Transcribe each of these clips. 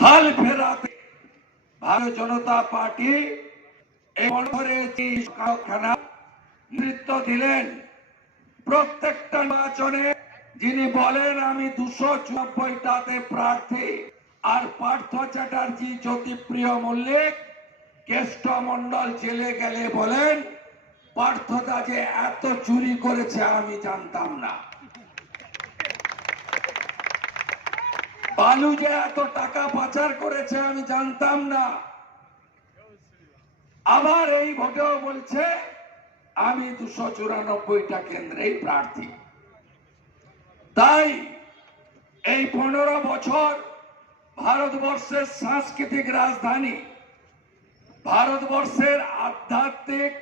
হাল ফেরাতে ভারতীয় জনতা পার্টি নেতৃত্ব দিলেন। প্রত্যেকটা নির্বাচনে যিনি বলেন আমি 294টাতে প্রার্থী, আর পার্থ চ্যাটার্জি, জ্যোতিপ্রিয় মল্লিক, কেষ্ট মন্ডল জেলে গেলে বলেন পার্থদা যে এত চুরি করেছে আমি জানতাম না, বালু যে এত টাকা পাচার করেছে আমি জানতাম না। আবার এই ভোটেও বলছে আমি 294টা কেন্দ্রেই প্রার্থী। তাই এই 15 বছর ভারতবর্ষের সাংস্কৃতিক রাজধানী, ভারতবর্ষের আধ্যাত্মিক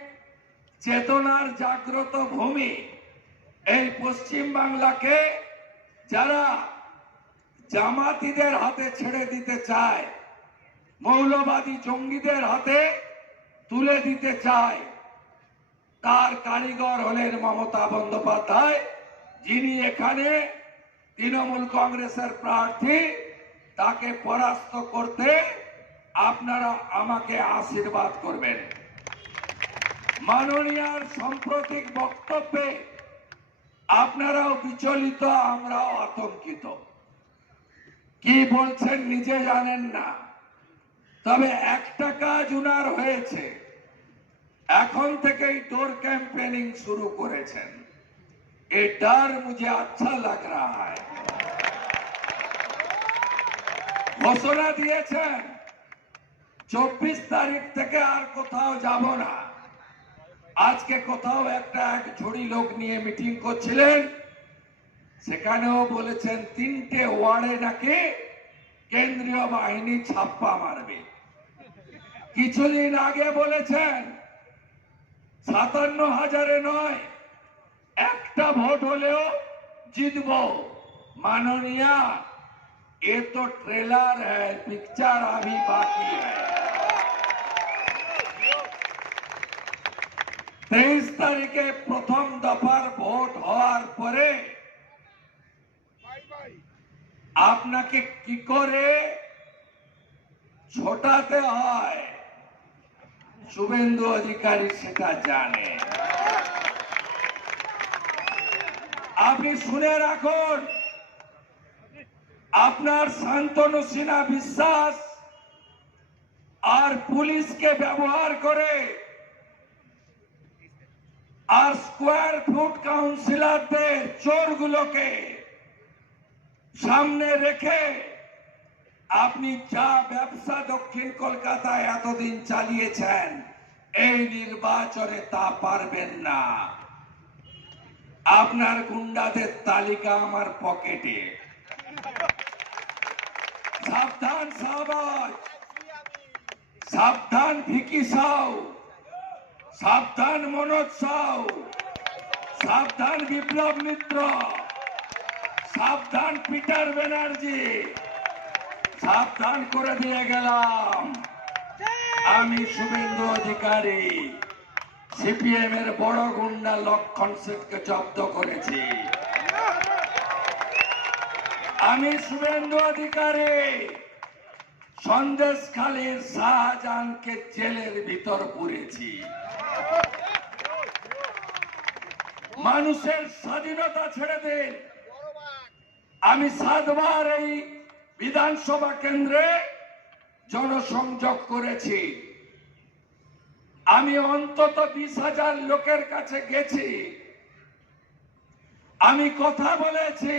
চেতনার জাগ্রত ভূমি এই পশ্চিম বাংলাকে যারা জামাতিদের হাতে ছেড়ে দিতে চায়, মৌলবাদী জঙ্গিদের হাতে তুলে দিতে চায়, তার কারিগর হলেন মমতা বন্দ্যোপাধ্যায়, যিনি এখানে তৃণমূল কংগ্রেসের প্রার্থী। তাকে পরাস্ত করতে আপনারা আমাকে আশীর্বাদ করবেন। মাননীয়ার সাম্প্রতিক বক্তব্যে আপনারাও বিচলিত, আমরাও আতঙ্কিত। কি বলছেন নিজে জানেন না, তবে একটা কাজ উনার হয়েছে, এখন থেকেই ডোর ক্যাম্পেনিং শুরু করেছেন। ये डर मुझे अच्छा लग रहा है। ঘোষণা দিয়েছেন 24 তারিখ থেকে আর কোথাও যাব না। আজকে কোথাও এক ঝুড়ি লোক নিয়ে মিটিং করছিলেন, সেখানেও বলেছেন 3টে ওয়ার্ডে নাকি কেন্দ্রীয় বাহিনী ছাপ্পা মারবে। কিছুদিন আগে বলেছেন 57,000-এ নয়, একটা ভোট হলেও জিতব। माननीया, ये तो ट्रेलर है, पिक्चर अभी बाकी है। 23 তারিখে প্রথম দফার ভোট হওয়ার পরে আপনাকে কি করে ছোটাতে হয় শুভেন্দু অধিকারী সেটা জানে। আপনি শুনে রাখুন, আপনার শান্তনু সিনহা বিশ্বাস আর পুলিশকে ব্যবহার করে আর স্কোয়ার ফুট কাউন্সিলরদের চোরগুলোকে সামনে রেখে আপনি যা ব্যবসা দক্ষিণ কলকাতায় এতদিন চালিয়েছেন, এই নির্বাচনে তা পারবেন না। আপনার গুন্ডাদের তালিকা আমার পকেটে। সাবধান শাহবাজ, সাবধান ভিকি সাউ, সাবধান মনোজ সাউ, সাবধান বিপ্লব মিত্র, সাবধান পিটার ব্যানার্জি। সাবধান করে দিয়ে গেলাম, আমি শুভেন্দু অধিকারী সিপিএম এর বড় গুন্ডা লক্ষণ সেনকে জব্দ করেছি। আমি শুভেন্দু অধিকারী সন্দেশখালীর শাহজাহানকে জেলের ভিতর পুরেছি। মানুষের স্বাধীনতা ছেড়ে দিন। আমি 7 বার এই বিধানসভা কেন্দ্রে জনসংযোগ করেছি। আমি অন্তত 20,000 লোকের কাছে গেছি। আমি কথা বলেছি।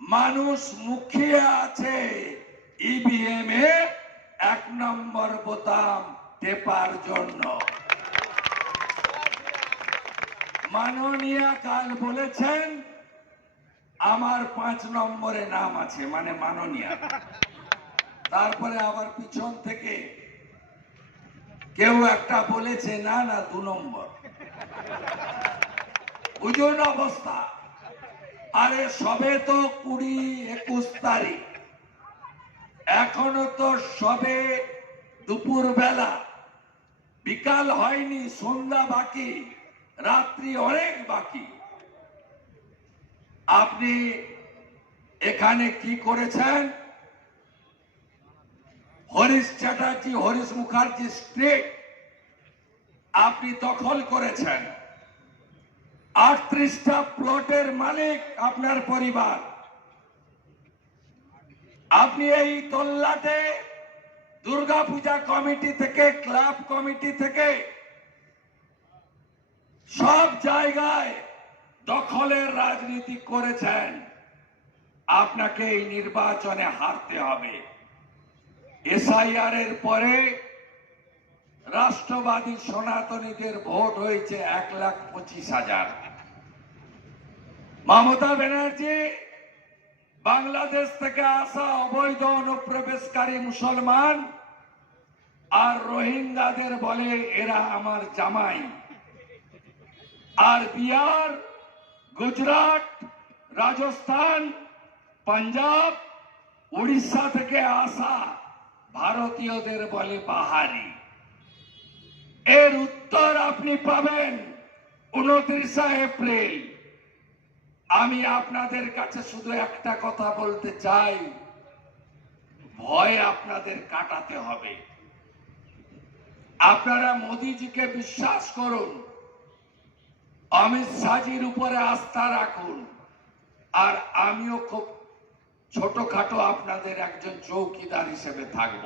মানুষ মুখিয়ে আছে ইভিএম এ 1 নম্বর বোতাম টেপার জন্য। মাননীয়া কাল বলেছেন আমার 5 নম্বরে নাম আছে, মানে মাননীয়া। তারপরে আবার পিছন থেকে কেউ একটা বলেছে না না 2 নম্বর। বুঝুন অবস্থা। আরে সবে তো 20-21 তারিখ, এখনো তো সবে দুপুর বেলা, বিকাল হয়নি, সন্ধ্যা বাকি, রাত্রি অনেক বাকি। আপনি এখানে কি করেছেন? হরিশ চ্যাটার্জি, হরিশ মুখার্জি স্ট্রিট আপনি দখল করেছেন। 38টা প্লটের মালিক আপনার পরিবার। আপনি এই তল্লাটে দুর্গাপূজা কমিটি থেকে, ক্লাব কমিটি থেকে সব জায়গায় দখলের রাজনীতি করেছেন। আপনাকে এই নির্বাচনে হারতে হবে। এসআইআর এর পরে রাষ্ট্রবাদী সনাতনীদের ভোট হয়েছে 1,25,000। মমতা ব্যানার্জি বাংলাদেশ থেকে আসা অবৈধ অনুপ্রবেশকারী মুসলমান আর রোহিঙ্গাদের বলে এরা আমার জামাই। আর বিহার, গুজরাট, রাজস্থান, পাঞ্জাব, উড়িষ্যা থেকে আসা ভারতীয়দের বলে বাহারি। এর উত্তর আপনি পাবেন 29 এপ্রিল। আমি আপনাদের কাছে শুধু একটা কথা বলতে চাই, ভয় আপনাদের কাটাতে হবে। আপনারা মোদিজিকে বিশ্বাস করুন, অমিত শাহজির উপরে আস্থা রাখুন, আর আমিও খুব ছোটখাটো আপনাদের একজন চৌকিদার হিসেবে থাকব।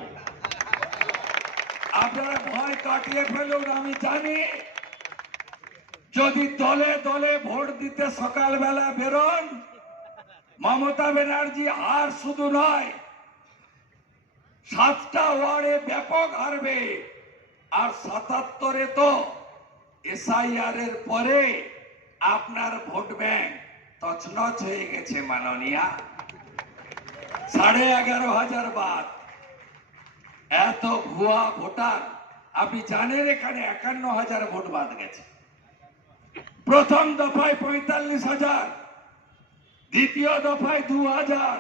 আপনারা ভয় কাটিয়ে ফেলুন। আমি জানি যদি দলে দলে ভোট দিতে সকালবেলা বেরোন, মমতা ব্যানার্জি হার শুধু নয়, 7টা ওয়ার্ডে ব্যাপক হারবে। আর 77-এ তো এসআইআর এর পরে আপনার ভোট ব্যাংক তছনছ হয়ে গেছে মাননীয়া। 11,500 বাদ। এত ভুয়া ভোটার। আপনি জানেন এখানে 51,000 ভোট বাদ গেছে। প্রথম দফায় 45,000, দ্বিতীয় দফায় 2,000,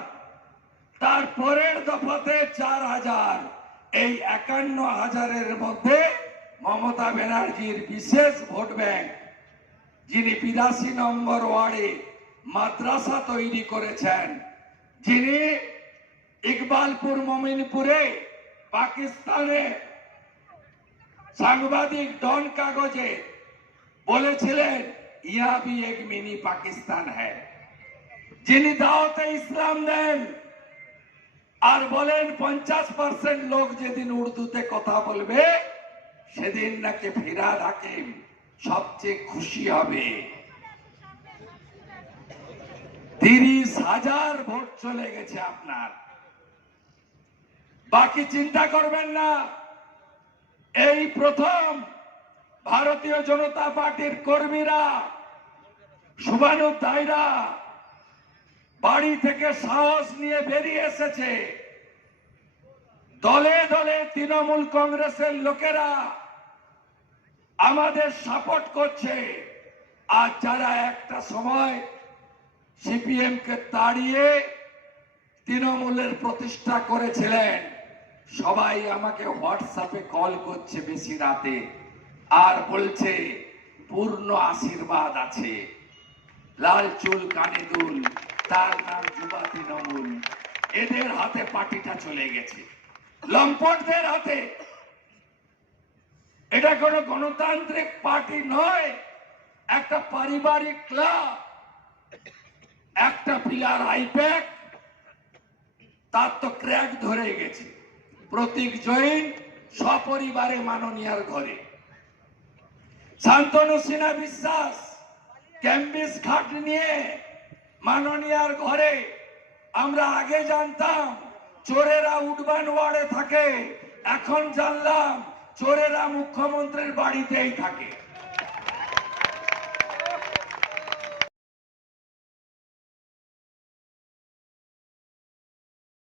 তারপরের দফাতে 4,000। এই 51,000-এর মধ্যে মমতা ব্যানার্জির বিশেষ ভোট ব্যাংক, যিনি 82 নম্বর ওয়ার্ডে মাদ্রাসা তৈরি করেছেন, যিনি ইকবালপুর মমিনপুরে পাকিস্তানে সাংবাদিক ডন কাগজে বলেছিলেন ইয়া ভি এক মিনি পাকিস্তান হ্যায়, যিনি দাওয়াতে ইসলাম দেন আর বলেন 50% লোক যেদিন উর্দুতে কথা বলবে সেদিন নাকি ফিরহাদ হাকিম সবচেয়ে খুশি হবে। 30,000 ভোট চলে গেছে আপনার। বাকি চিন্তা করবেন না। এই প্রথম ভারতীয় জনতা পার্টির কর্মীরা, শুভানুধ্যায়ীরা বাড়ি থেকে সাহস নিয়ে বেরিয়ে এসেছে। দলে দলে তৃণমূল কংগ্রেসের লোকেরা আমাদের সাপোর্ট করছে। আর যারা একটা সময় সিপিএম কে তাড়িয়ে তৃণমূলের প্রতিষ্ঠা করেছিলেন, সবাই আমাকে হোয়াটসঅ্যাপে কল করছে বেশি রাতে আর বলছে পূর্ণ আশীর্বাদ আছে, লাল চুল কানে দুল, তার নাম যুবা তৃণমূল। এদের হাতে পার্টিটা চলে গেছে, লম্পটদের হাতে। এটা কোনো গণতান্ত্রিক পার্টি নয়, একটা পারিবারিক ক্লাব। একটা পিলার আইপ্যাক, তার তো ক্র্যাক ধরে গেছে। প্রতীক জৈন সপরিবারে মাননীয়ার ঘরে, শান্তনু সিনহা বিশ্বাস ক্যাম্বিস খাট নিয়ে মাননীয়ার ঘরে। আমরা আগে জানতাম চোরেরা উডবান ওয়ার্ডে থাকে, এখন জানলাম চোরেরা মুখ্যমন্ত্রীর বাড়িতেই থাকে।